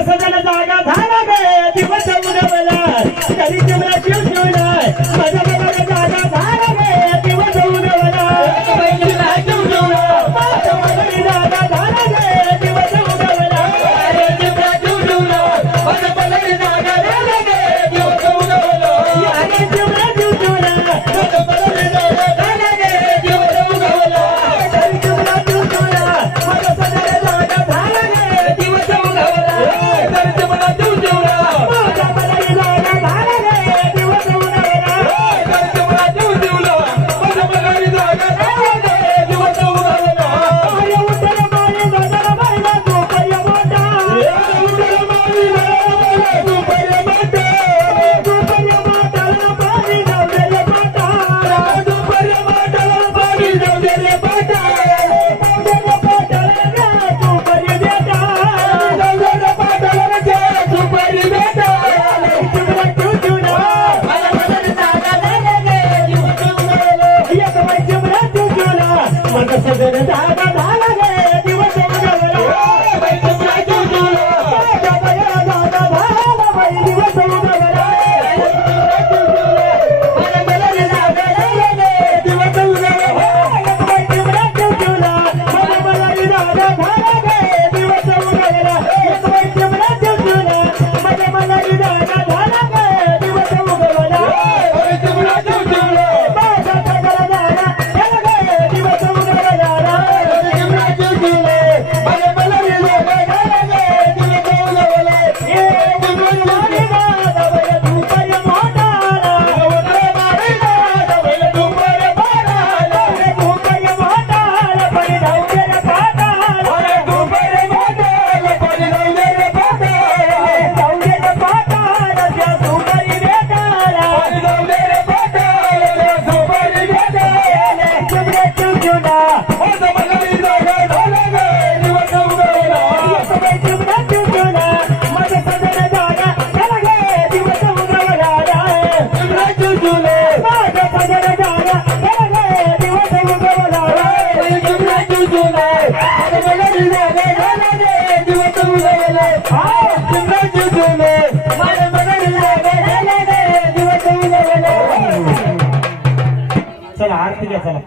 माझा सजन जागा झाला ಸಜ್ಜನ ದಾದಾ चला आरती घ्या चला.